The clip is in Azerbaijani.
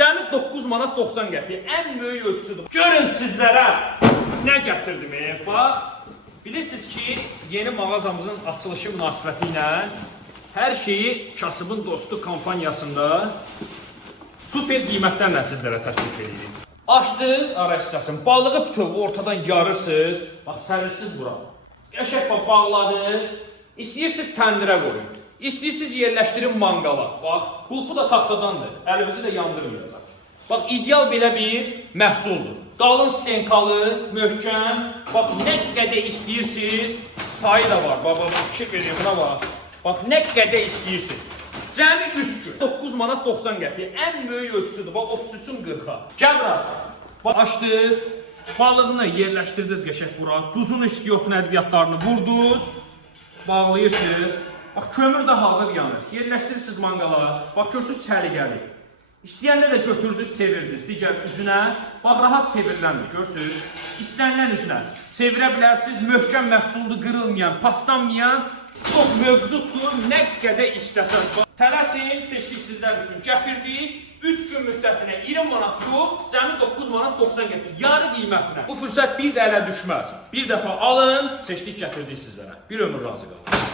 Cəmi 9 manat 90 qəpiyə. Ən böyük ölçüsüdür. Görün sizlərə nə gətirdim. Bax, bilirsiniz ki, yeni mağazamızın açılışı münasibəti ilə hər şeyi Kasıbın Dostu kampaniyasında super qiymətlərlə sizlərə təklif edirik. Açdınız ara hissəsini, balığı bütöv ortadan yarırsınız. Bax, sərirsiniz bura. Qəşəng bağladınız. İstəyirsiniz təndirə qoyun. İstəyirsiniz yerləşdirin manqala. Bax, pulpu da taxtadandır. Əlinizi də yandırmayacaq. Bax, ideal belə bir məhsuldur. Qalın stenkalı, möhkəm. Bax, nə qədər istəyirsiniz, sayı da var. Bax, fikir verin, buna bax. Bax, nə qədər istəyirsiniz. Cəmi 3 gün. 9 manat 90 qəpiyə. Ən böyük ölçüsüdür. Bax, 33-ün 40-a. Gəl bura. Bax, açdınız. Balığını yerləşdirdiniz qəşəng bura. Duzun istiotun ədviyyatlarını vurdunuz. Bağlayırsınız. Bax, kömür də hazır yanır. Yerləşdirirsiniz manqala. Bax, görsünüz səliqəli. İstəyəndə də götürdünüz, çevirdiniz. Digər üzünə. Bax, rahat çeviriləndir. Görsünüz. İstənilən üzünə. Çevirə bilərsiniz. Möhkəm məhsuldur, qırılmayan, paslanmayan. Stok mövcuddur. Nə qədər istəsəniz. Tələsin, seçdik sizlər üçün. Gətirdik. 3 gün müddətinə 20 manat yox, cəmi 9 manat 90 qəpik. Yarı qiymətinə. Bu fürsət bir də ələ düşməz. Bir dəfə alın, seçdik, gətirdik sizlərə. Bir ömür razı qalın.